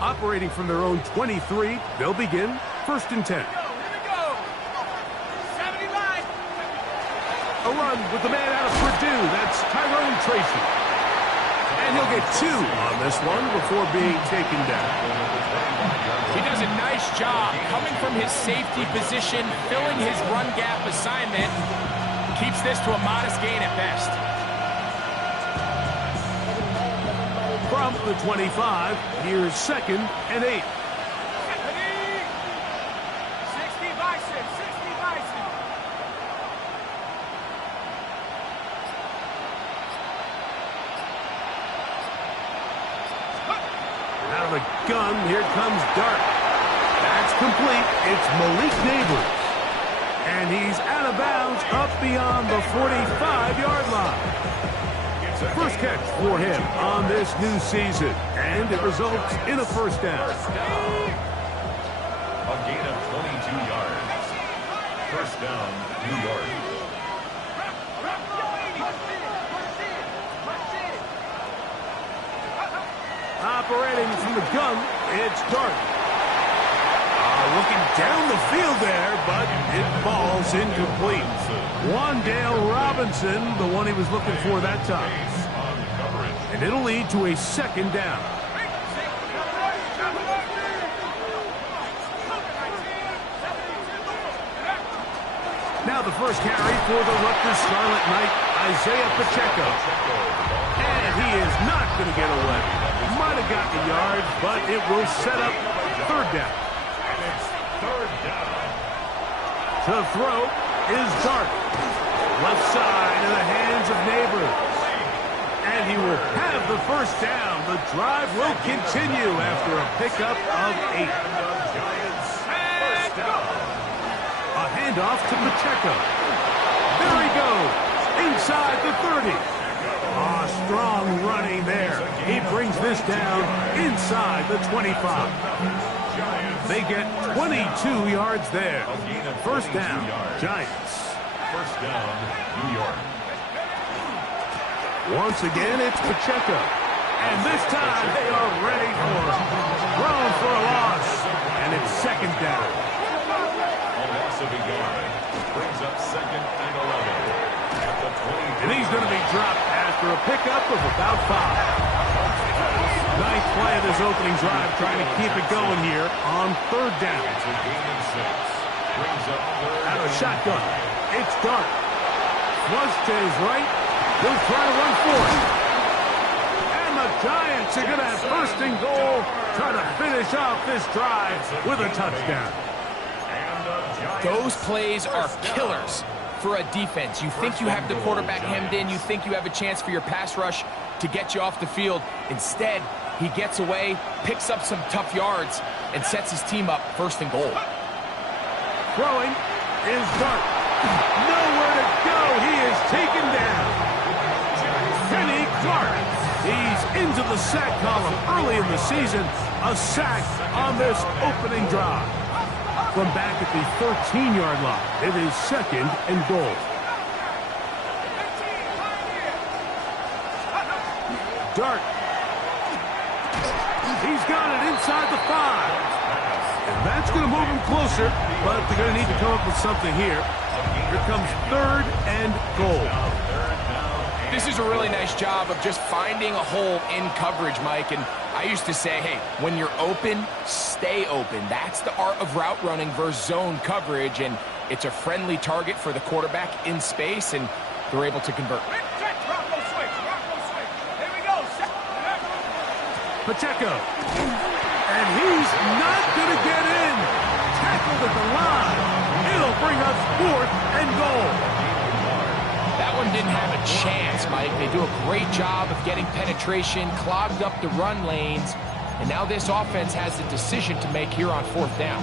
Operating from their own 23, they'll begin 1st and 10. A run with the man out of Purdue. That's Tyrone Tracy. And he'll get 2 on this one before being taken down. He does a nice job coming from his safety position, filling his run gap assignment. Keeps this to a modest gain at best. From the 25, here's 2nd and 8. Out of the gun, here comes Dart. That's complete. It's Malik Neighbors. And he's out of bounds up beyond the 45-yard line. First catch for him on this new season. And it results in a 1st down. A gain of 22 yards. 1st down, New York. Operating from the gun, it's Dart. Looking down the field there, but it falls incomplete. Wandale Robinson, the one he was looking for that time. And it'll lead to a 2nd down. Now the first carry for the Rutgers Scarlet Knight, Isaiah Pacheco. And he is not going to get away. Might have gotten a yard, but it will set up 3rd down. And it's 3rd down. To throw is Dart. Left side in the hands of Neighbors. And he will have the 1st down. The drive will continue after a pickup of 8. A handoff to Pacheco. There he goes. Inside the 30. Strong running there. He brings this down inside the 25. They get 22 yards there. 1st down, Giants. 1st down, New York. Once again, it's Pacheco. And this time, they are ready for it. Thrown for a loss. And it's 2nd down. A loss of a yard. Brings up 2nd and 11. And he's going to be dropped after a pickup of about 5. Ninth play of this opening drive, trying to keep it going here on 3rd down. It's a gain of 6. Brings up 3rd. Out of shotgun, it's Dart. Flush to his right. He'll try to run for it. And the Giants are going to have 1st and goal, try to finish off this drive with a touchdown. Those plays are killers for a defense. You think you have the quarterback hemmed in. You think you have a chance for your pass rush to get you off the field. Instead, he gets away, picks up some tough yards, and sets his team up 1st and goal. Throwing is Dart. Nowhere to go. He is taken down. Kenny Clark. He's into the sack column early in the season. A sack on this opening drive. From back at the 13-yard line, it is 2nd and goal. Dart. He's got it inside the 5. And that's going to move him closer, but they're going to need to come up with something here. Here comes 3rd and goal. This is a really nice job of just finding a hole in coverage, Mike. And I used to say, hey, when you're open, stay open. That's the art of route running versus zone coverage. And it's a friendly target for the quarterback in space, and they're able to convert. Pacheco. And he's not going to get in. Tackled at the line. It'll bring us 4th and goal. That one didn't have a chance, Mike. They do a great job of getting penetration, clogged up the run lanes, and now this offense has a decision to make here on 4th down.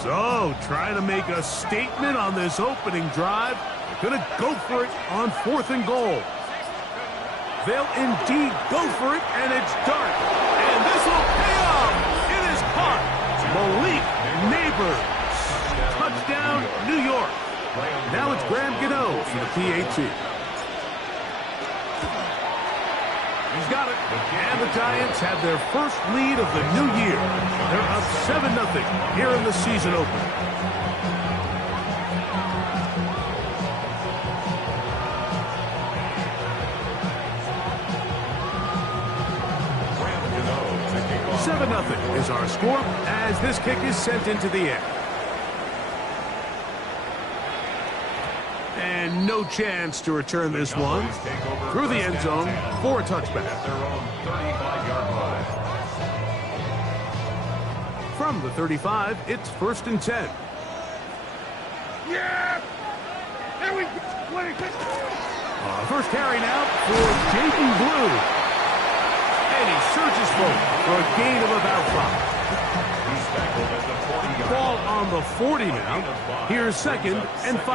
So, trying to make a statement on this opening drive. They're going to go for it on 4th and goal. They'll indeed go for it, and it's Dart. And this will pay off. It is caught. Malik Neighbors. Touchdown, New York. Now it's Graham Gano for the PAT. He's got it. And the Giants have their first lead of the new year. They're up 7-0 here in the season opener. Nothing is our score as this kick is sent into the air. And no chance to return this one through the end zone for a touchback. From the 35, it's 1st and 10. Yeah! There we go! First carry now for Jaden Blue. And he surges forward for a gain of about 5. Ball on the 40 now. Here's 2nd and 5.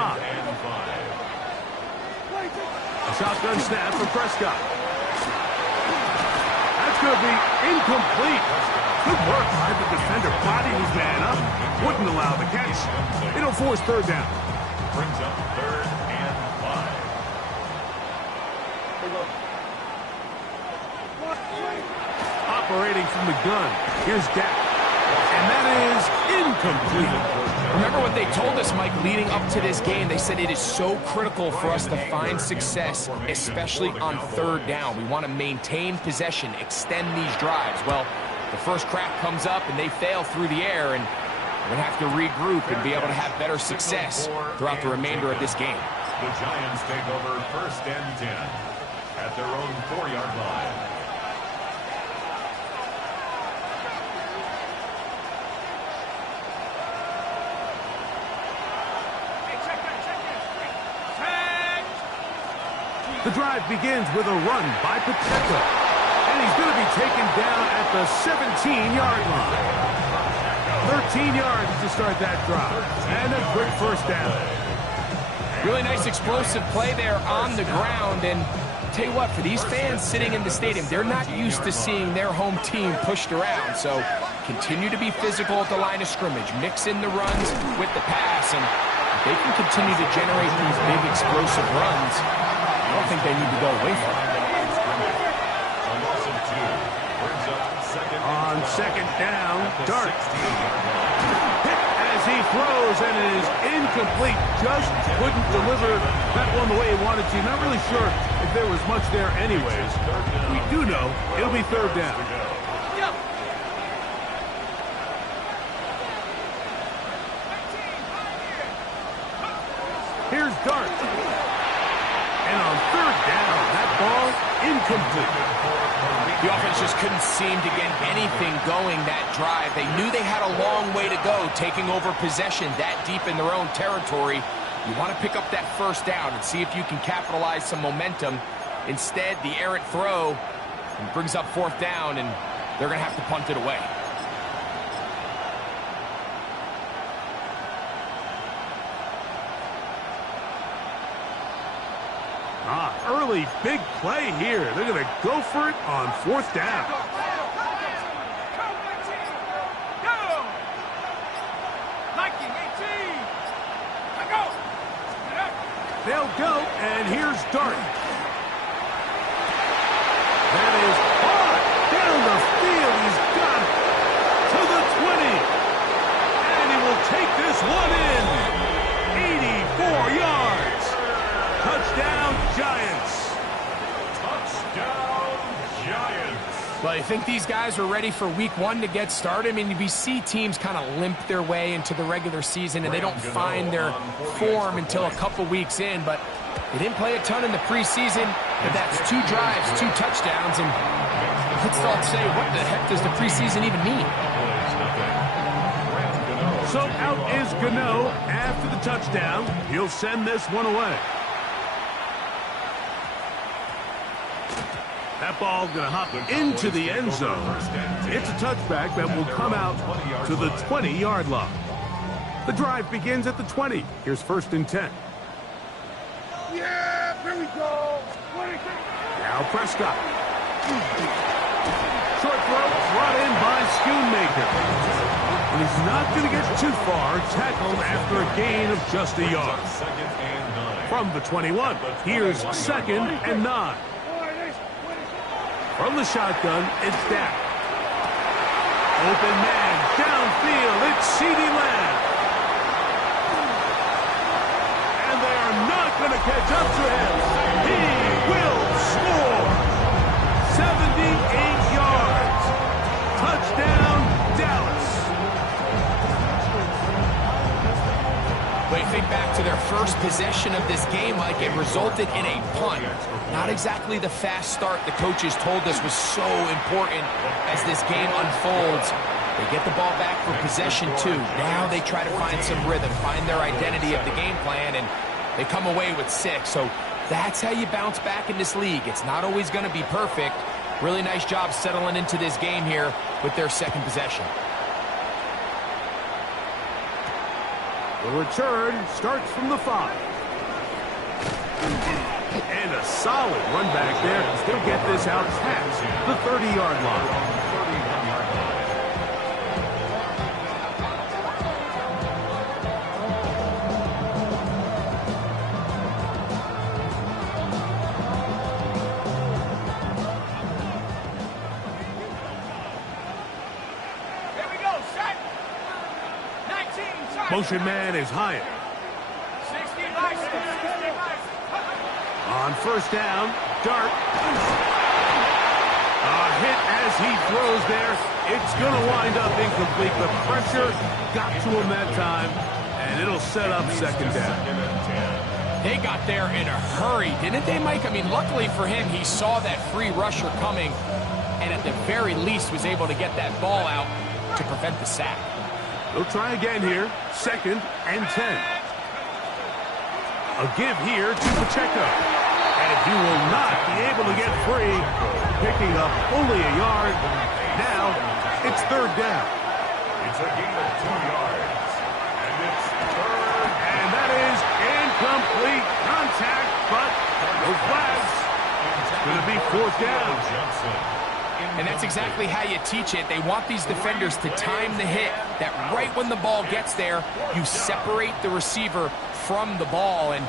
A shotgun snap for Prescott. That's going to be incomplete. Good work by the defender prodding his man up. Wouldn't allow the catch. It'll force 3rd down. Brings up 3rd and 5. Operating from the gun. Here's Dak. And that is incomplete. Remember what they told us, Mike, leading up to this game. They said it is so critical for us to find success, especially on 3rd down. We want to maintain possession, extend these drives. Well, the first crack comes up and they fail through the air, and we're going to have to regroup and be able to have better success throughout the remainder of this game. The Giants take over 1st and 10 at their own 4-yard line. The drive begins with a run by Pacheco. And he's going to be taken down at the 17-yard line. 13 yards to start that drive. And a quick 1st down. Really nice explosive play there on the ground. And tell you what, for these fans sitting in the stadium, they're not used to seeing their home team pushed around. So continue to be physical at the line of scrimmage. Mix in the runs with the pass. And if they can continue to generate these big explosive runs, I don't think they need to go away from it. On 2nd down, Dart. Hit as he throws, and it is incomplete. Just couldn't deliver that one the way he wanted to. Not really sure if there was much there anyways. We do know it'll be 3rd down. Here's Dart. And on 3rd down, that ball incomplete. The offense just couldn't seem to get anything going that drive. They knew they had a long way to go, taking over possession that deep in their own territory. You want to pick up that 1st down and see if you can capitalize some momentum. Instead, the errant throw brings up 4th down, and they're going to have to punt it away. Early big play here. They're going to go for it on 4th down. They'll go, and here's Dart. That is hard down the field. He's got it to the 20. And he will take this one in. 84 yards. Touchdown, Giants. Touchdown, Giants. Well, I think these guys are ready for week 1 to get started. I mean, we see teams kind of limp their way into the regular season, and they don't find their form until a couple weeks in. But they didn't play a ton in the preseason, but that's 2 drives, 2 touchdowns. And let's all say, what the heck does the preseason even mean? So out is Gano after the touchdown. He'll send this one away. That ball going to hop into the end zone. It's a touchback that will come out to the 20-yard line. The drive begins at the 20. Here's 1st and 10. Yeah, here we go. Now Prescott. Short throw brought in by Schoonmaker. And he's not going to get too far, tackled after a gain of just a yard. From the 21, here's 2nd and 9. From the shotgun, it's Dak. Open man, downfield, it's CeeDee Lamb. And they are not going to catch up to him. He will score. 78 yards. Touchdown, Dallas. But you think back to their first possession of this game, Mike, it resulted in a punt. Not exactly the fast start the coaches told us was so important as this game unfolds. They get the ball back for possession 2. Now they try to find some rhythm, find their identity of the game plan, and they come away with 6. So that's how you bounce back in this league. It's not always going to be perfect. Really nice job settling into this game here with their 2nd possession. The return starts from the 5. And a solid run back there. He'll get this out past the 30-yard line. Motion man is Hyatt. On 1st down, Dart. A hit as he throws there. It's going to wind up incomplete. The pressure got to him that time, and it'll set up 2nd down. They got there in a hurry, didn't they, Mike? I mean, luckily for him, he saw that free rusher coming, and at the very least was able to get that ball out to prevent the sack. They'll try again here. 2nd and 10. A give here to Pacheco. And he will not be able to get free. Picking up only a yard. Now it's 3rd down. It's a gain of 2 yards. And it's 3rd. And that is incomplete contact, but no flags. It's going to be 4th down. And that's exactly how you teach it. They want these defenders to time the hit, that right when the ball gets there, you separate the receiver from the ball. And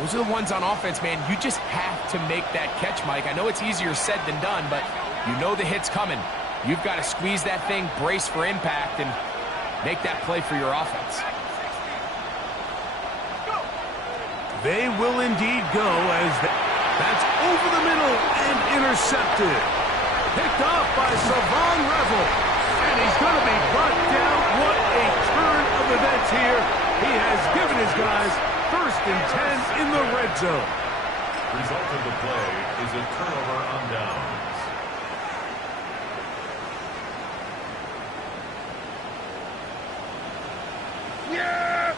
those are the ones on offense, man. You just have to make that catch, Mike. I know it's easier said than done, but you know the hit's coming. You've got to squeeze that thing, brace for impact, and make that play for your offense. They will indeed go as that's over the middle and intercepted. Picked off by Savon Revel. And he's going to be brought down. What a turn of events here. He has given his guys 1st and 10 in the red zone. Result of the play is a turnover on downs. Yeah!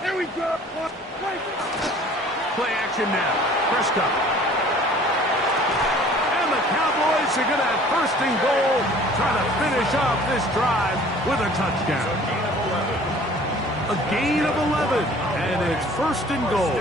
There we go! Play action now. Prescott. Cowboys are going to have 1st and goal, trying to finish off this drive with a touchdown. A gain of 11, and it's 1st and goal.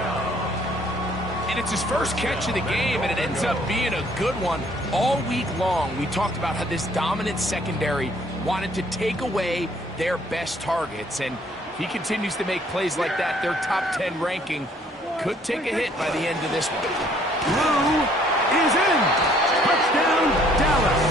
And it's his first catch of the game, and it ends up being a good one. All week long, we talked about how this dominant secondary wanted to take away their best targets, and if he continues to make plays like that, their top 10 ranking could take a hit by the end of this one. Blue is in. Touchdown, Dallas.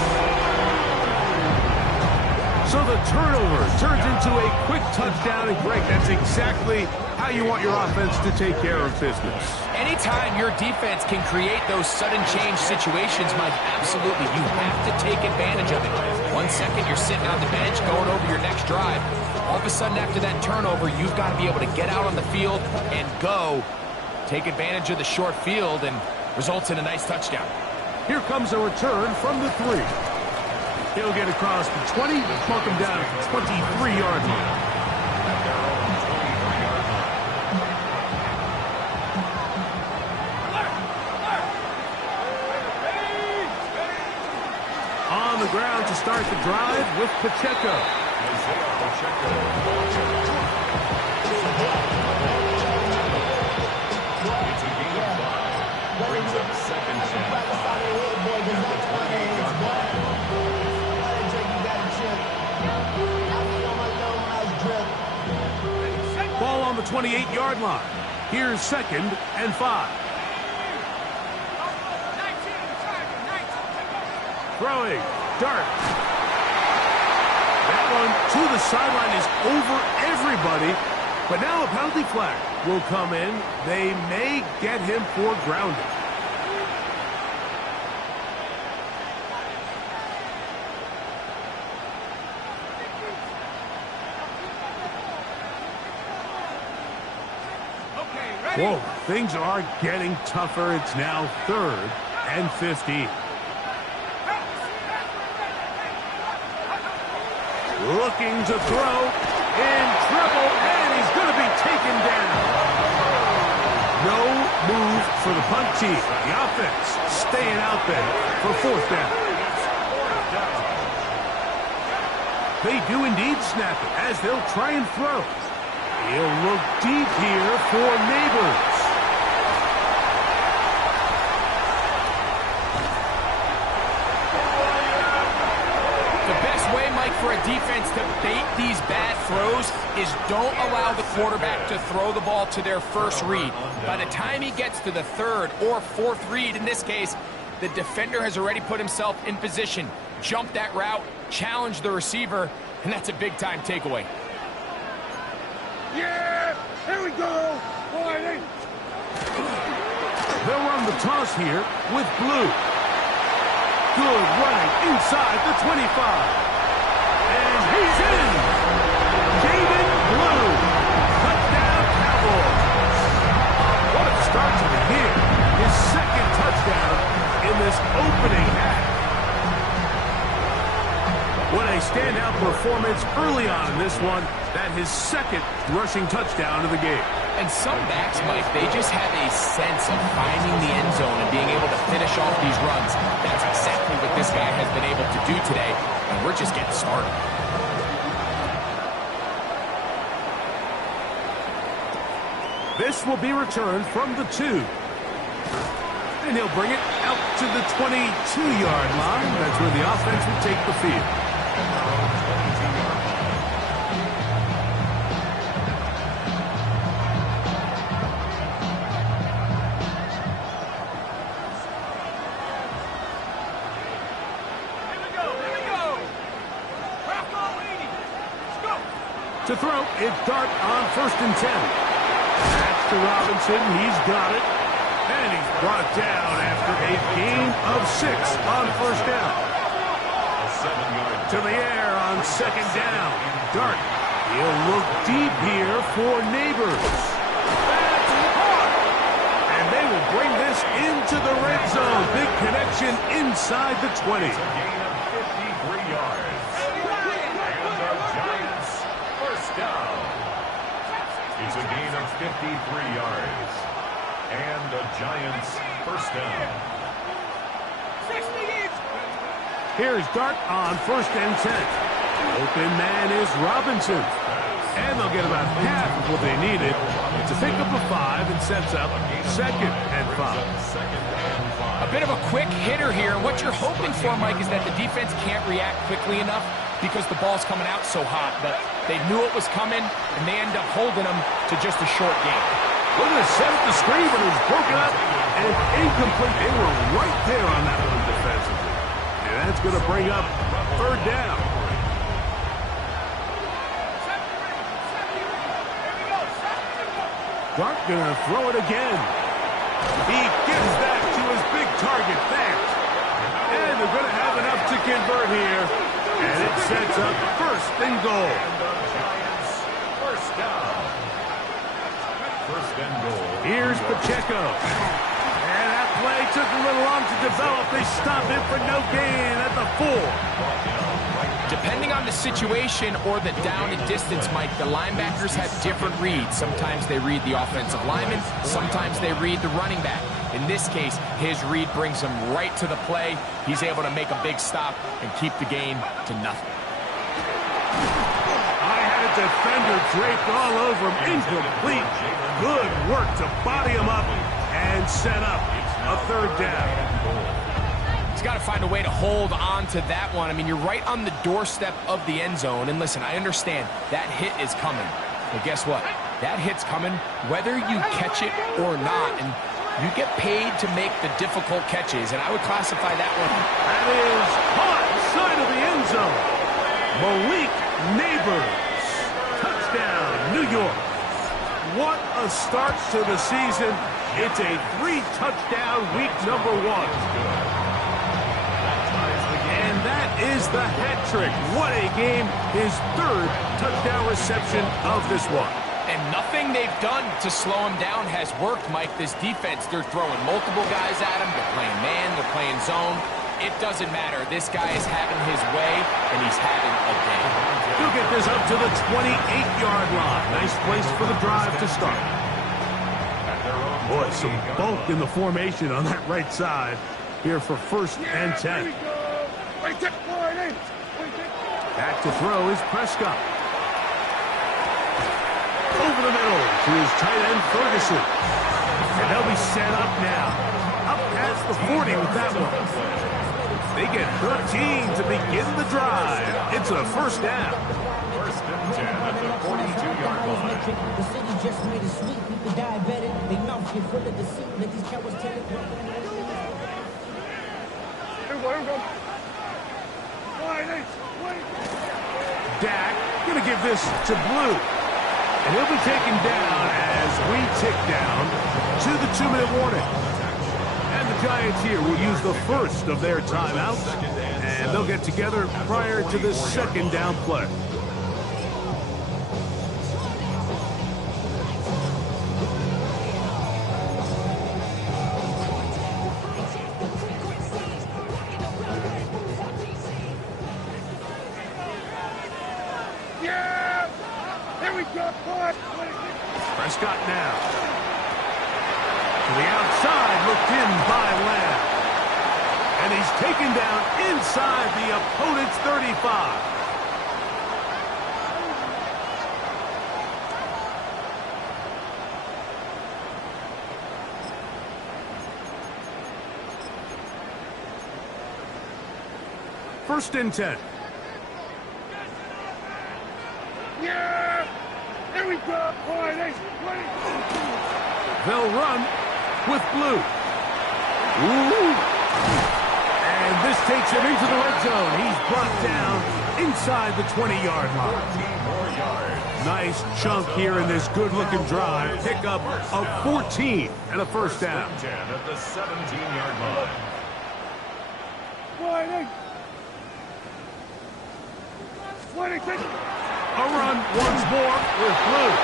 So the turnover turns into a quick touchdown, and Greg, that's exactly how you want your offense to take care of business. Anytime your defense can create those sudden change situations, Mike, absolutely, you have to take advantage of it. 1 second, you're sitting on the bench going over your next drive. All of a sudden, after that turnover, you've got to be able to get out on the field and go. Take advantage of the short field, and results in a nice touchdown. Here comes a return from the 3. He'll get across the 20, mark him down at the 23-yard line. On the ground to start the drive with Pacheco. It's a gain of 5. Brings up 2nd and 5. the 28-yard line. Ball on the 28-yard line. Here's 2nd and 5. Throwing. Dart. That one to the sideline is over everybody. But now a penalty flag will come in. They may get him for grounding. Whoa, things are getting tougher. It's now 3rd and 15. Looking to throw, in trouble, and he's going to be taken down. No move for the punt team. The offense staying out there for 4th down. They do indeed snap it as they'll try and throw. He'll look deep here for Neighbors. The best way, Mike, for a defense to bait these bad throws is don't allow the quarterback to throw the ball to their first read. By the time he gets to the 3rd or 4th read, in this case, the defender has already put himself in position, jumped that route, challenged the receiver, and that's a big-time takeaway. Yeah! Here we go! Boy, They'll run the toss here with Blue. Good running inside the 25. And he's in! David Blue. Touchdown Cowboys. What a start to the year. His 2nd touchdown in this opening half. What a standout performance early on in this one. That his 2nd rushing touchdown of the game. And some backs, Mike, they just have a sense of finding the end zone and being able to finish off these runs. That's exactly what this guy has been able to do today, and we're just getting started. This will be returned from the 2. And he'll bring it out to the 22-yard line. That's where the offense will take the field. To throw, it's Dart on 1st and 10. That's to Robinson. He's got it. And he's brought down after a gain of 6 on 1st down. To the air on 2nd down. Dart. He'll look deep here for Neighbors. That's caught. And they will bring this into the red zone. Big connection inside the 20. Gain of 53 yards. Down. It's a gain of 53 yards. And the Giants 1st down. Here's Dart on 1st and 10. Open man is Robinson. And they'll get about half of what they needed. It's a pickup of 5 and sets up 2nd and 5. A bit of a quick hitter here. What you're hoping for, Mike, is that the defense can't react quickly enough because the ball's coming out so hot. But they knew it was coming, and they end up holding them to just a short game. Look at set up the screen, but it was broken up and incomplete. They were right there on that one defensively. And that's going to bring up 3rd down. Dart going to throw it again. He gives that to his big target, Fant. And they're going to have enough to convert here. And it sets up 1st and goal. First down. 1st and goal. Here's Pacheco. And that play took a little long to develop. They stop it for no gain at the 4. Depending on the situation or the down and distance, Mike, the linebackers have different reads. Sometimes they read the offensive lineman. Sometimes they read the running back. In this case, his read brings him right to the play. He's able to make a big stop and keep the game to nothing. I had a defender draped all over him. Incomplete. Good work to body him up and set up a 3rd down. It's got to find a way to hold on to that one. I mean, you're right on the doorstep of the end zone. And listen, I understand that hit is coming. But guess what? That hit's coming whether you catch it or not. And you get paid to make the difficult catches. And I would classify that one. That is caught inside of the end zone. Malik Neighbors. Touchdown, New York. What a start to the season. It's a 3-touchdown week number 1. And that is the hat trick. What a game. His 3rd touchdown reception of this one. And nothing they've done to slow him down has worked, Mike. This defense, they're throwing multiple guys at him. They're playing man, they're playing zone. It doesn't matter. This guy is having his way, and he's having a day. He'll get this up to the 28-yard line. Nice place for the drive to start. Boy, some bulk in the formation on that right side here for 1st and 10. Back to throw is Prescott. Over the middle to his tight end, Ferguson. And they'll be set up now. Up past the 40 with that one. They get 13 to begin the drive. It's a 1st down. 1st and 10 at the 42-yard line. The city just made it sweet. People diabetic. They mouth get full of deceit. Let these cowards tell it. Dak going to give this to Blue. And he'll be taken down as we tick down to the 2-minute warning. And the Giants here will use the first of their timeouts. And they'll get together prior to this 2nd down play. Prescott now. To the outside, looked in by Lamb. And he's taken down inside the opponent's 35. First and 10. Yeah! Here we go! They'll run with Blue. Ooh. And this takes him into the red zone. He's brought down inside the 20-yard line. 14 more yards. Nice chunk here in this good-looking drive. Pickup of 14 and a 1st down. 10 at the 17-yard line. A run once more with Blue.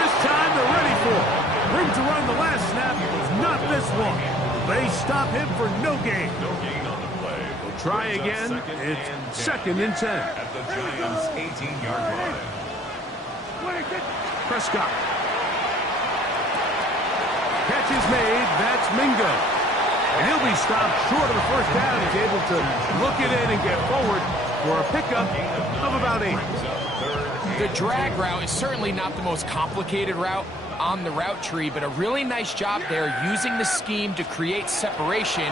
This time they're ready for it. Room to run the last snap, not this one. They stop him for no gain. No gain on the play. We'll try again. It's 2nd and 10. At the Giants' 18-yard line. Prescott. Catch is made. That's Mingo. And he'll be stopped short of the 1st down. He's able to look it in and get forward for a pickup of about 8. The drag route is certainly not the most complicated route on the route tree, but a really nice job there using the scheme to create separation.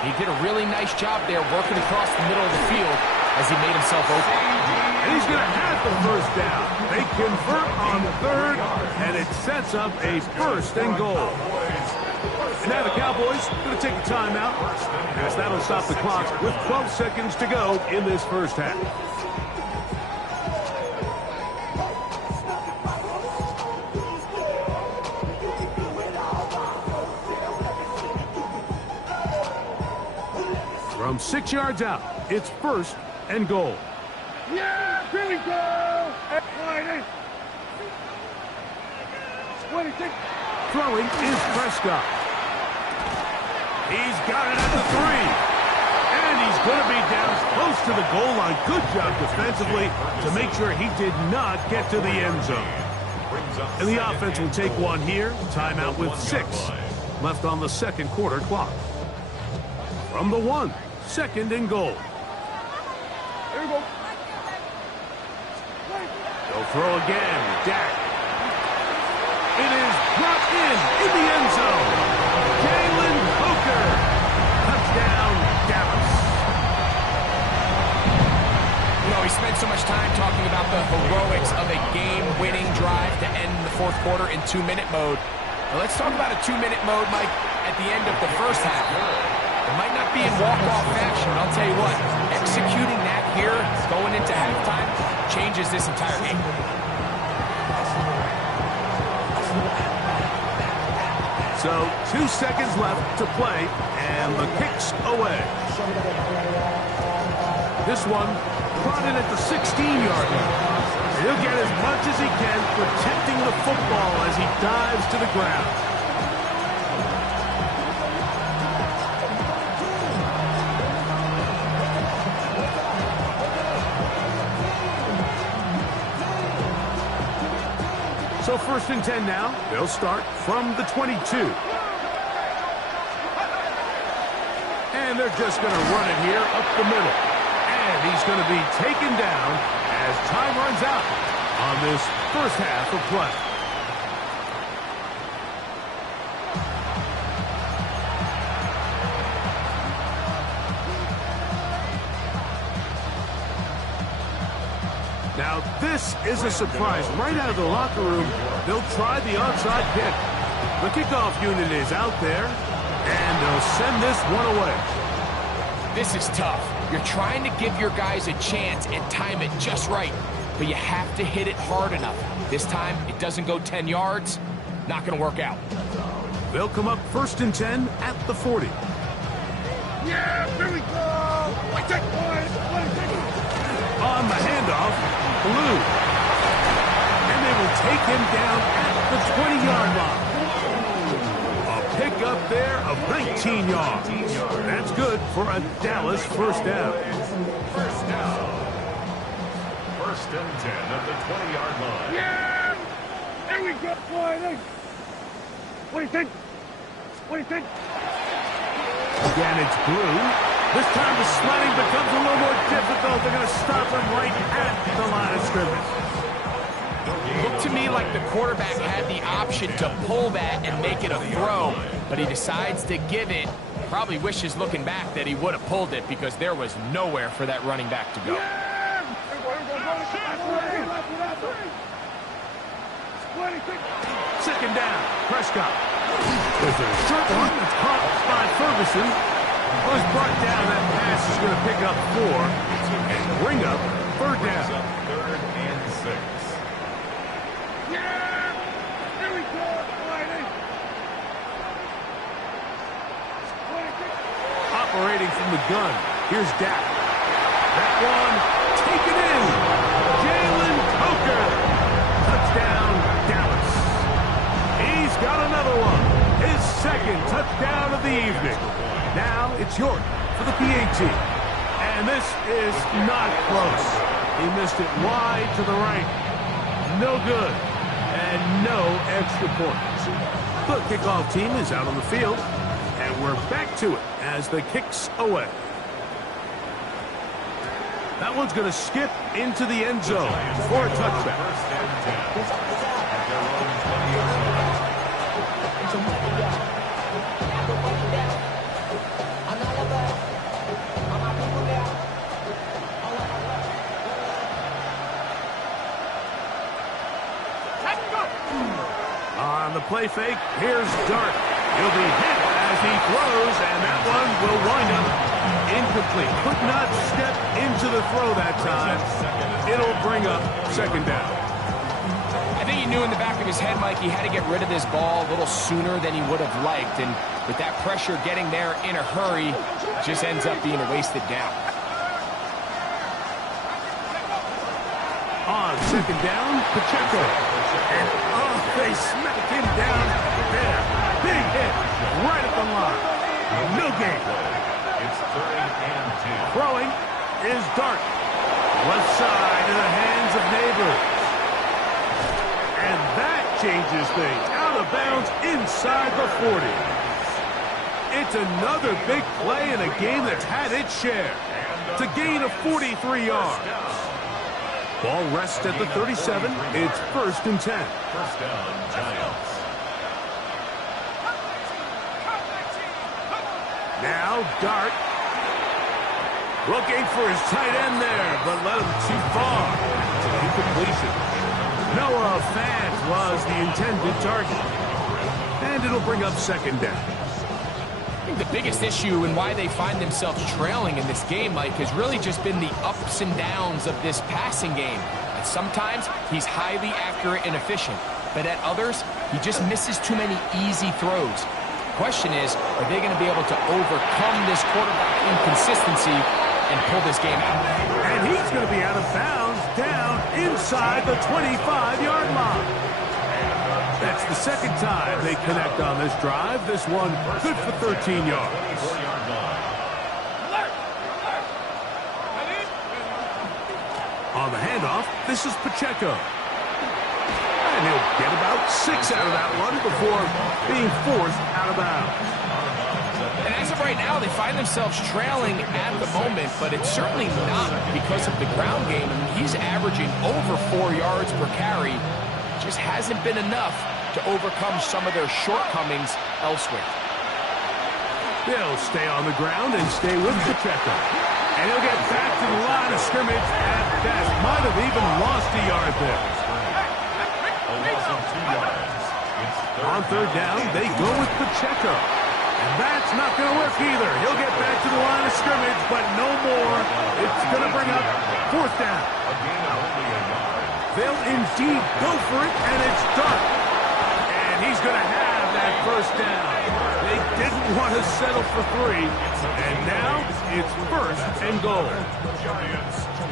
He did a really nice job there working across the middle of the field as he made himself open. And he's going to have the 1st down. They convert on 3rd, and it sets up a 1st and goal. And now the Cowboys going to take a timeout, as that'll stop the clock with 12 seconds to go in this 1st half. From 6 yards out, it's 1st and goal. Yeah! Here we go! Throwing is Prescott. He's got it at the 3. And he's going to be down close to the goal line. Good job defensively to make sure he did not get to the end zone. And the offense will take one here. Timeout with 6 left on the 2nd quarter clock. From the 1, 2nd and goal. Here we go. They'll throw again. Dak. It is brought in the end zone. Jalen Coker. Touchdown, Dallas. fourth quarter in 2-minute mode. Now let's talk about a 2-minute mode, Mike, at the end of the first half. It might not be in walk-off fashion, but I'll tell you what, executing that here, going into halftime, changes this entire game. So 2 seconds left to play, and the kick's away. This one prodded at the 16-yard line. He'll get as much as he can, protecting the football as he dives to the ground. So 1st and 10 now. They'll start from the 22. And they're just going to run it here up the middle. And he's going to be taken down as time runs out on this first half of play. Now, this is a surprise. Right out of the locker room, they'll try the onside kick. The kickoff unit is out there, and they'll send this one away. This is tough. You're trying to give your guys a chance and time it just right, but you have to hit it hard enough. This time, it doesn't go 10 yards. Not going to work out. They'll come up 1st and 10 at the 40. Yeah, here we go. I take one. On the handoff, Blue. And they will take him down at the 20-yard line. A pickup there of 19 yards. That's good for a Dallas first down. First down. 1st and 10 at the 20-yard line. Yeah, here we go. What do you think? What do you think? Again, it's Blue. This time the sliding becomes a little more difficult. They're going to stop him right at the line of scrimmage. Looked to me like the quarterback had the option to pull that and make it a throw, but he decides to give it. Probably wishes looking back that he would have pulled it because there was nowhere for that running back to go. Second down, Prescott. There's a short one that's caught by Ferguson. Was brought down. That pass is going to pick up 4 and bring up 3rd down. 3rd and 6. Yeah, here we go. Operating from the gun. Here's Dak. That one taken in. Jalen Coker. Touchdown, Dallas. He's got another one. His 2nd touchdown of the evening. Now it's York for the PAT. And this is not close. He missed it wide to the right. No good. And no extra points. The kickoff team is out on the field. And we're back to it as the kick's away. That one's going to skip into the end zone for a touchback. 1st and 10 at their own 20-yard line. On the play fake, here's Dart. He'll be hit as he throws, and that one will wind up incomplete. Could not step into the throw that time. It'll bring up 2nd down. I think he knew in the back of his head, Mike, he had to get rid of this ball a little sooner than he would have liked. And with that pressure getting there in a hurry, it just ends up being a wasted down. On 2nd down, Pacheco. And they smack him down there. Big hit right at the line. No gain. It's 3rd and 2. Throwing is Dart. Left side in the hands of Neighbors. And that changes things. Out of bounds inside the 40. It's another big play in a game that's had its share. To gain of 43 yards. Ball rests at the 37. It's 1st and 10. First down, Giants. Now Dart. Looking for his tight end there, but led him too far. It's an incompletion. Noah Fant was the intended target. And it'll bring up second down. I think the biggest issue and why they find themselves trailing in this game, Mike, has really just been the ups and downs of this passing game. And sometimes he's highly accurate and efficient, but at others, he just misses too many easy throws. The question is, are they going to be able to overcome this quarterback inconsistency and pull this game out? And he's going to be out of bounds down inside the 25-yard line. That's the second time they connect on this drive. This one good for 13 yards. On the handoff, this is Pacheco. And he'll get about 6 out of that one before being forced out of bounds. And as of right now, they find themselves trailing at the moment, but it's certainly not because of the ground game. I mean, he's averaging over 4 yards per carry. Just hasn't been enough to overcome some of their shortcomings elsewhere. They'll stay on the ground and stay with Pacheco. And he'll get back to the line of scrimmage at best. Might have even lost a yard there. On third down, they go with Pacheco. And that's not going to work either. He'll get back to the line of scrimmage, but no more. It's going to bring up fourth down. They'll indeed go for it, and it's done. And he's going to have that first down. They didn't want to settle for 3, and now it's first and goal.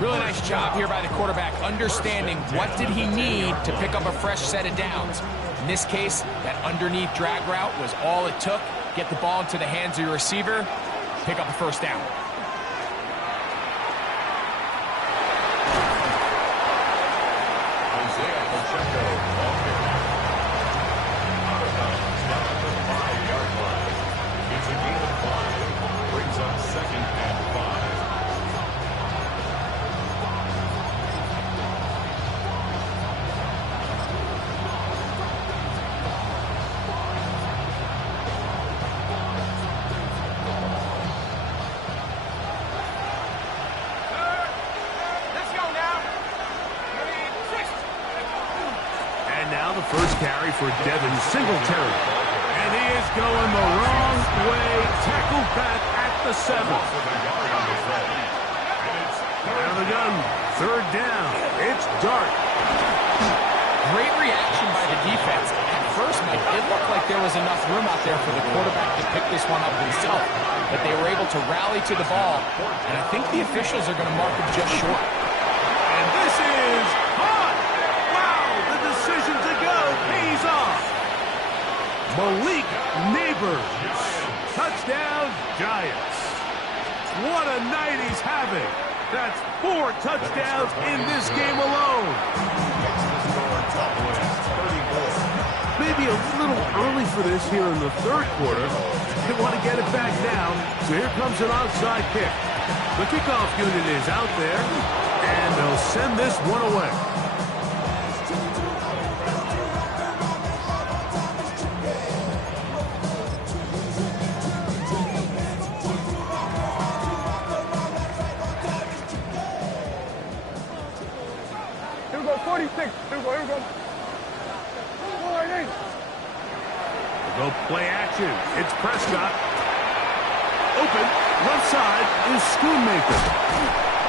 Really nice job here by the quarterback, understanding what did he need to pick up a fresh set of downs. In this case, that underneath drag route was all it took. Get the ball into the hands of your receiver, pick up a first down. First carry for Devin Singletary. And he is going the wrong way. Tackled back at the 7. Out of the gun. Third down. It's Dart. Great reaction by the defense. At first, Mike, it looked like there was enough room out there for the quarterback to pick this one up himself. But they were able to rally to the ball. And I think the officials are going to mark him just short. And this is hot. Wow, the decision to go pays off. Malik Neighbors. Touchdown, Giants. What a night he's having. That's 4 touchdowns in this game alone. Maybe a little early for this here in the third quarter. They want to get it back now, so here comes an onside kick. The kickoff unit is out there, and they'll send this one away. Here we go, 46. Here we go. Go play action. It's Prescott. Open. Left side is Schoonmaker.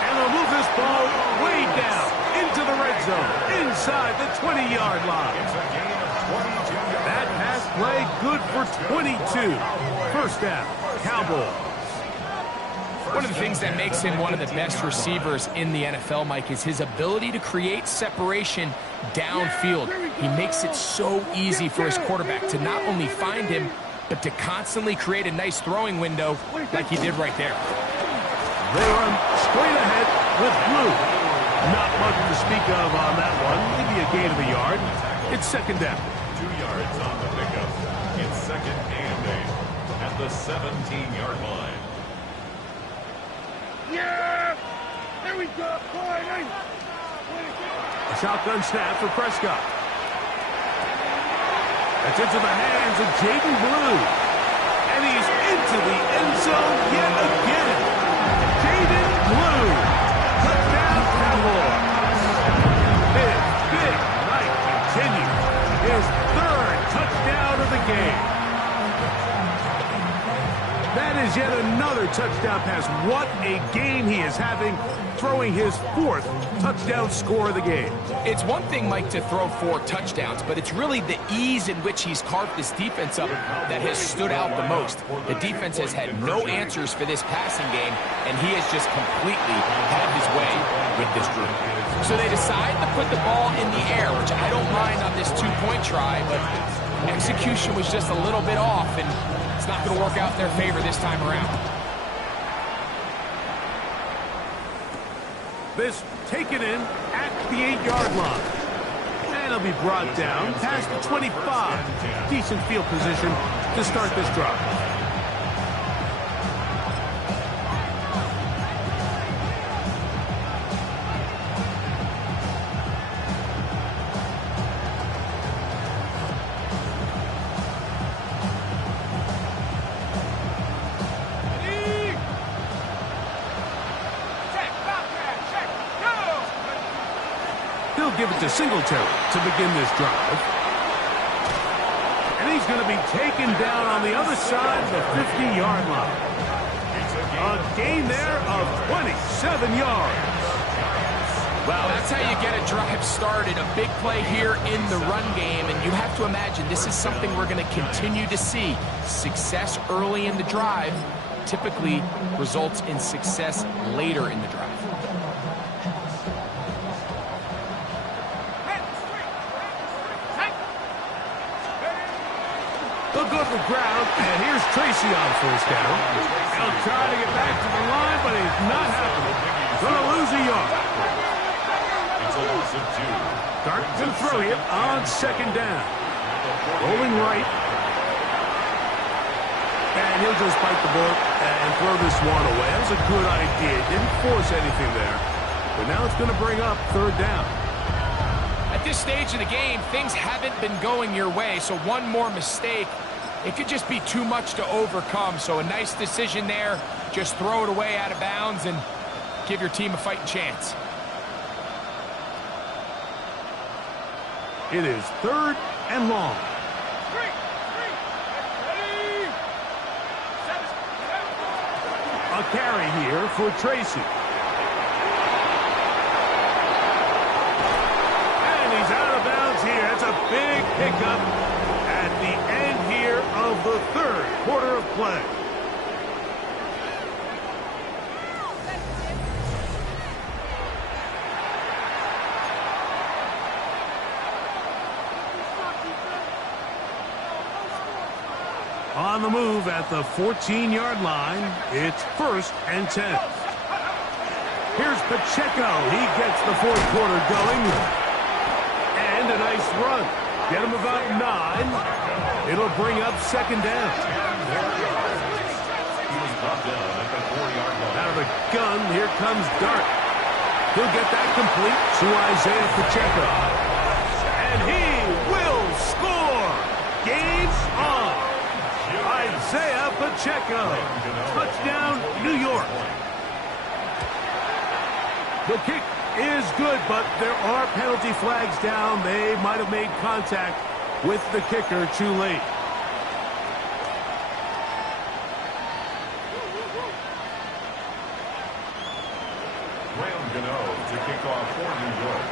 And they'll move this ball way down into the red zone. Inside the 20-yard line. That pass play good for 22. First down. Cowboys. One of the things that makes him one of the best receivers in the NFL, Mike, is his ability to create separation downfield. He makes it so easy for his quarterback to not only find him, but to constantly create a nice throwing window like he did right there. They run straight ahead with Blue. Not much to speak of on that one. Maybe a gain of a yard. It's second down. 2 yards on the pickup. It's second and 8 at the 17-yard line. Yeah! There we go! A shotgun snap for Prescott. That's into the hands of Jaden Blue. And he's into the end zone yet again. Jaden Blue. Touchdown, Cowboys. Big night is yet another touchdown pass. What a game he is having, throwing his 4th touchdown score of the game. It's one thing, Mike, to throw 4 touchdowns, but it's really the ease in which he's carved this defense up that has stood out the most. The defense has had no answers for this passing game, and he has just completely had his way with this group. So they decide to put the ball in the air, which I don't mind on this 2-point try, but execution was just a little bit off, and it's not going to work out in their favor this time around. This taken in at the 8-yard line. And it'll be brought down past the 25. Decent field position to start this drive. He'll give it to Singletary to begin this drive. And he's going to be taken down on the other side of the 50-yard line. A gain there of 27 yards. Well, that's how you get a drive started. A big play here in the run game, and you have to imagine this is something we're going to continue to see. Success early in the drive typically results in success later in the drive. They'll go for ground, and here's Tracy on 1st down. He'll try to get back to the line, but he's not happening. Going to lose a yard. It's a loss of 2. Dart going to throw it on 2nd down. Rolling right. And he'll just bite the bullet and throw this one away. That was a good idea. Didn't force anything there. But now it's going to bring up 3rd down. At this stage of the game, things haven't been going your way, so one more mistake, it could just be too much to overcome. So a nice decision there. Just throw it away out of bounds and give your team a fighting chance. It is 3rd and long. A carry here for Tracy. And he's out of bounds here. That's a big pickup at the end here of the 3rd quarter of play. On the move at the 14-yard line, it's 1st and 10. Here's Pacheco. He gets the 4th quarter going. And a nice run. Get him about 9. It'll bring up 2nd down. Out of the gun, here comes Dart. He'll get that complete to Isaiah Pacheco. And he will score. Game's on. Isaiah Pacheco. Touchdown, New York. The kick is good, but there are penalty flags down. They might have made contact with the kicker too late. To kick off for New York.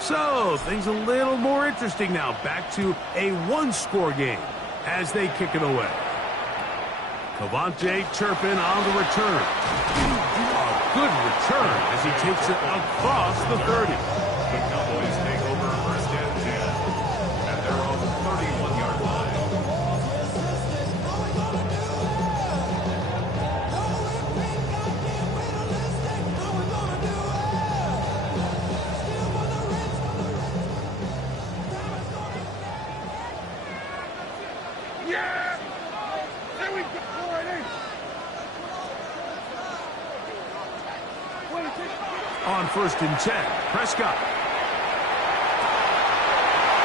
So, things a little more interesting now. Back to a one-score game as they kick it away. Cavante Turpin on the return. A good return as he takes it across the 30. The Cowboys take over 1st and 10 at their own 31-yard line. Yeah! There we go! On 1st and 10, Prescott.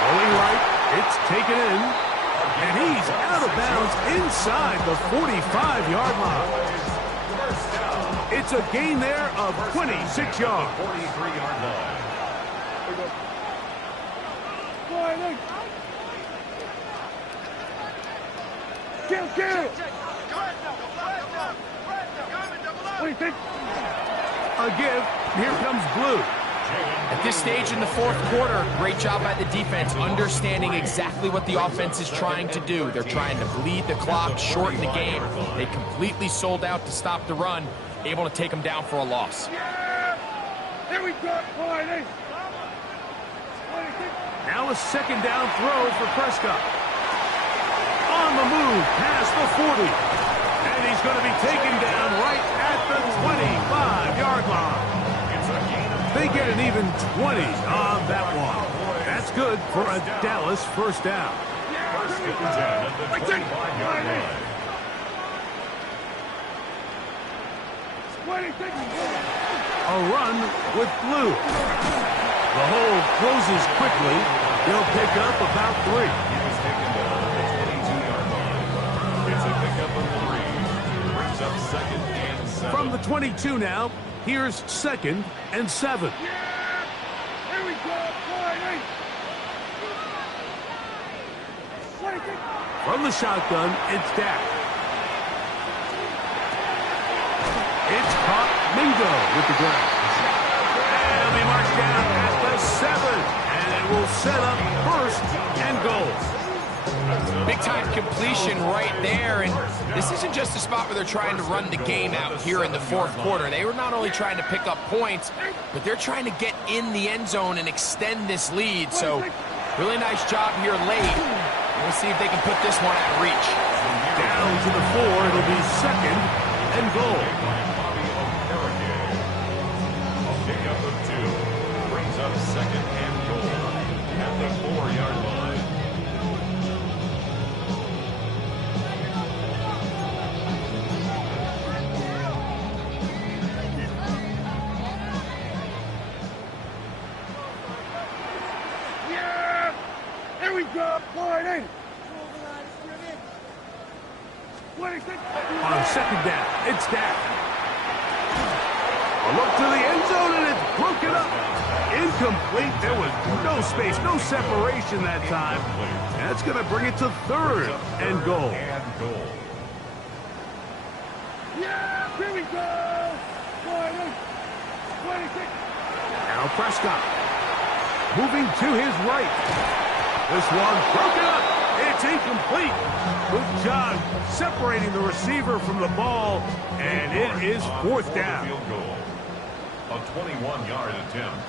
Rolling right, it's taken in. And he's out of bounds inside the 45-yard line. It's a gain there of 26 yards. 43-yard line. Kill, kill. What do you think? A give. Here comes blue. At this stage in the fourth quarter, great job by the defense, understanding exactly what the offense is trying to do. They're trying to bleed the clock, shorten the game. They completely sold out to stop the run, able to take them down for a loss. Yeah. Here we go. Now a second down throw for Prescott. On the move, past the 40. And he's going to be taken down right at the 25-yard line. They get an even 20 on that one. That's good for a Dallas first down. First and 10 at the 25-yard line. A run with blue. The hole closes quickly. They'll pick up about 3. He was taken down at the 22-yard line. It's a pickup of 3. Brings up second and 7. From the 22 now, here's second and 7. Here we go. From the shotgun, it's Dak. It's caught. Mingo with the grab. And he'll be marched down at the 7. And it will set up first and goal. Big-time completion right there, and this isn't just a spot where they're trying to run the game out here in the fourth quarter. They were not only trying to pick up points, but they're trying to get in the end zone and extend this lead. So really nice job here late. We'll see if they can put this one out of reach. Down to the 4. It'll be second and goal. A pickup of 2. Brings up second and goal at the 4-yard line. Here we go. On second down, it's Dak. A look to the end zone, and it's broken up. Incomplete. There was no space, no separation that time. That's going to bring it to third and goal. Yeah, here we go. Now Prescott moving to his right. This one broken up. It's incomplete. Good job separating the receiver from the ball, and it is fourth down. Field goal. A 21-yard attempt.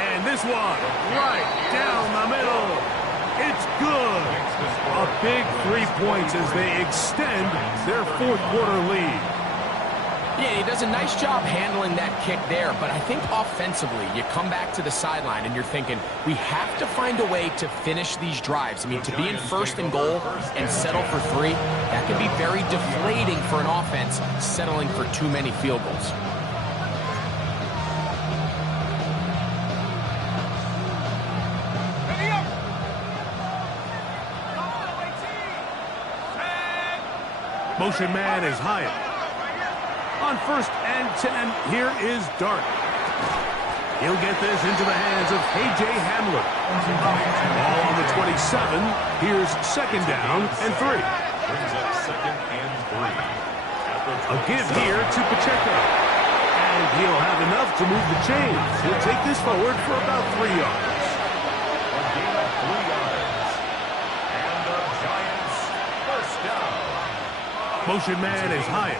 And this one right down the middle. It's good. A big 3 points as they extend their fourth quarter lead. Yeah, he does a nice job handling that kick there, but I think offensively, you come back to the sideline and you're thinking, we have to find a way to finish these drives. I mean, to be in first and goal and settle for 3, that can be very deflating for an offense settling for too many field goals. Motion man is Hyatt. On first and 10, here is Dart. He'll get this into the hands of A.J. Hamler. Ball on the 27. Here's second down and 3. Brings up second and 3. A give here to Pacheco. And he'll have enough to move the chains. He'll take this forward for about 3 yards. A gain of 3 yards. And the Giants first down. Motion man is Hyatt.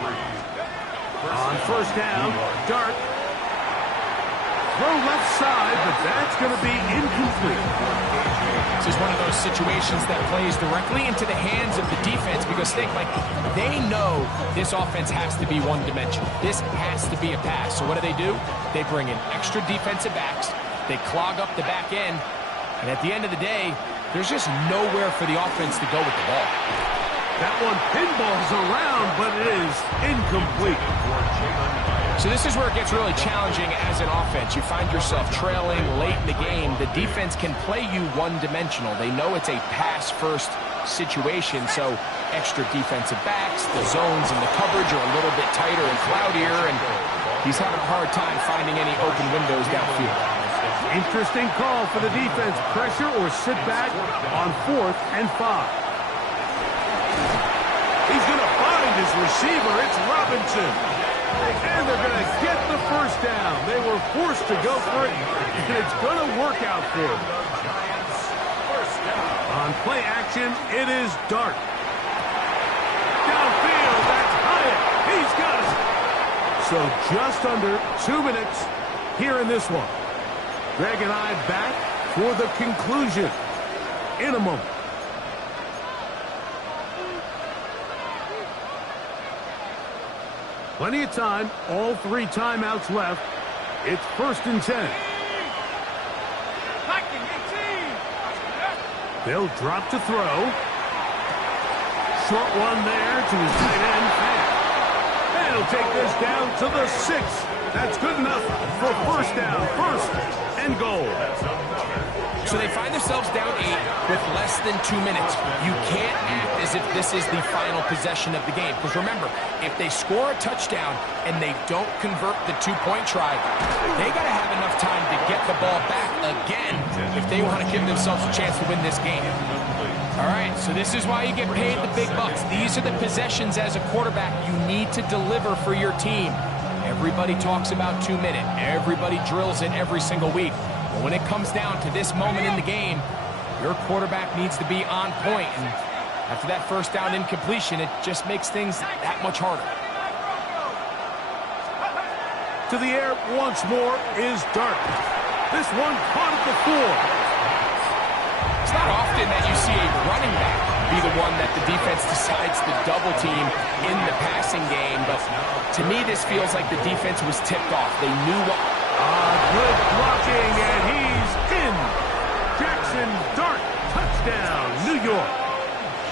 On first down, Dart. Throw left side, but that's going to be incomplete. This is one of those situations that plays directly into the hands of the defense because they know this offense has to be one-dimensional. This has to be a pass. So what do? They bring in extra defensive backs. They clog up the back end. And at the end of the day, there's just nowhere for the offense to go with the ball. That one pinballs around, but it is incomplete. So this is where it gets really challenging as an offense. You find yourself trailing late in the game. The defense can play you one-dimensional. They know it's a pass-first situation, so extra defensive backs, the zones and the coverage are a little bit tighter and cloudier, and he's having a hard time finding any open windows downfield. Interesting call for the defense. Pressure or sit back on 4th and 5. He's going to find his receiver. It's Robinson. And they're going to get the first down. They were forced to go for it, and it's going to work out for them. On play action, it is Dart. Downfield, that's Hyatt. He's got it. So just under 2 minutes here in this one. Greg and I back for the conclusion in a moment. Plenty of time, all 3 timeouts left. It's 1st and 10. They'll drop to throw. Short one there to his tight end, Fan. And he'll take this down to the 6. That's good enough for first down, 1st and goal. So they find themselves down 8 with less than 2 minutes. You can't act as if this is the final possession of the game. Because remember, if they score a touchdown and they don't convert the 2-point try, they got to have enough time to get the ball back again if they want to give themselves a chance to win this game. All right, so this is why you get paid the big bucks. These are the possessions as a quarterback you need to deliver for your team. Everybody talks about 2 minutes. Everybody drills it every single week. But when it comes down to this moment in the game, your quarterback needs to be on point. And after that first down incompletion, it just makes things that much harder. To the air once more is Dart. This one caught at the 4. It's not often that you see a running back be the one that the defense decides to double team in the passing game. But to me, this feels like the defense was tipped off. They knew what... Good blocking, and he's in. Jackson Dart, touchdown, New York.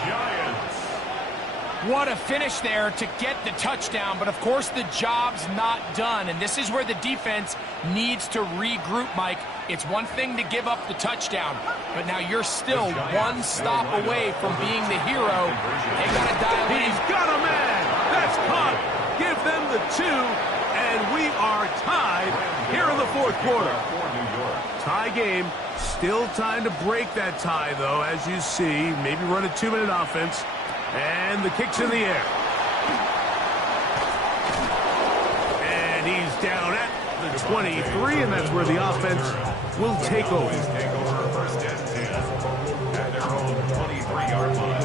Giants. What a finish there to get the touchdown, but of course the job's not done, and this is where the defense needs to regroup, Mike. It's one thing to give up the touchdown, but now you're still one stop away from being the hero. They got to dial in. He's got a man. That's caught. Give them the 2, and we are tied here in the 4th quarter. Tie game. Still time to break that tie, though, as you see. Maybe run a 2-minute offense. And the kick's in the air. And he's down at the 23, and that's where the offense will take over. First and 10 at their own 23-yard line.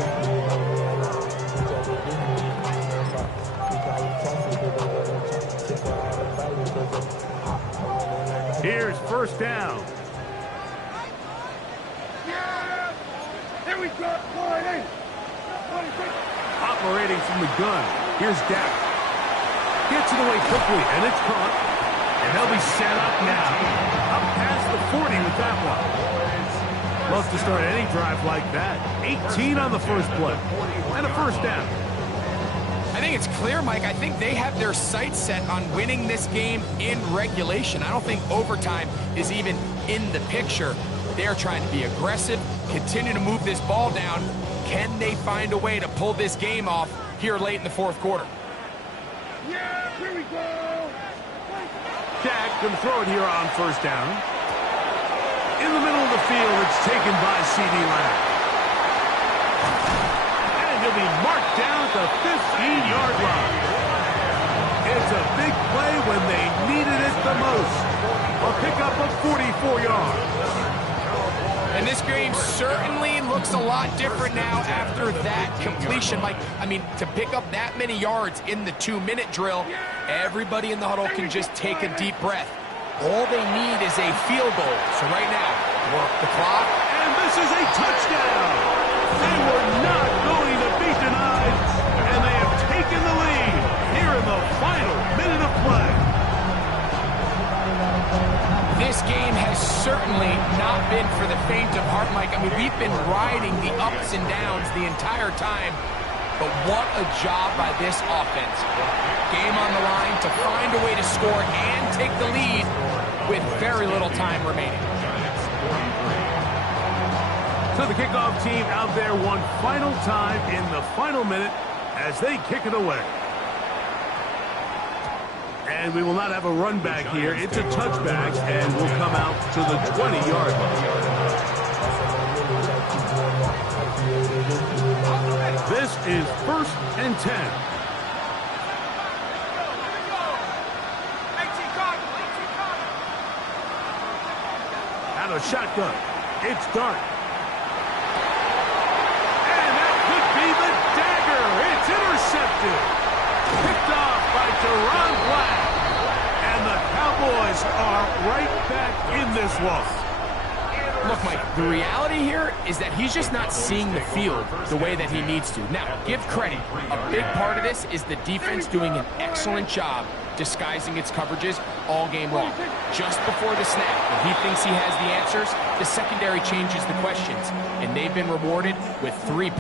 Here's first down. Yeah! Here we go, boy! Operating from the gun. Here's Dak. Gets it away quickly, and it's caught. And they'll be set up now. Up past the 40 with that one. Love to start any drive like that. 18 on the first play. And a first down. I think it's clear, Mike. I think they have their sights set on winning this game in regulation. I don't think overtime is even in the picture. They're trying to be aggressive, continue to move this ball down. Can they find a way to pull this game off here late in the 4th quarter? Yeah, here we go! Dak can throw it here on first down. In the middle of the field, it's taken by C.D. Lamb. And he'll be marked down at the 15-yard line. It's a big play when they needed it the most. A pickup of 44 yards. And this game certainly looks a lot different now after that completion. Like, I mean, to pick up that many yards in the 2-minute drill, everybody in the huddle can just take a deep breath. All they need is a field goal. So right now, work the clock. And this is a touchdown. They were not going to be denied. And they have taken the lead here in the final minute of play. This game has certainly not been for the faint of heart, Mike. I mean, we've been riding the ups and downs the entire time. But what a job by this offense. Game on the line to find a way to score and take the lead with very little time remaining. So the kickoff team out there one final time in the final minute as they kick it away. And we will not have a run back here. It's a touchback, and will come out to the 20-yard line. This is 1st and 10. Out of shotgun. It's Dart. And that could be the dagger. It's intercepted. Picked off by Deron Black. And the Cowboys are right back in this one. Look, Mike, the reality here is that he's just not seeing the field the way that he needs to. Now, give credit. A big part of this is the defense doing an excellent job disguising its coverages all game long. Just before the snap, when he thinks he has the answers, the secondary changes the questions, and they've been rewarded with 3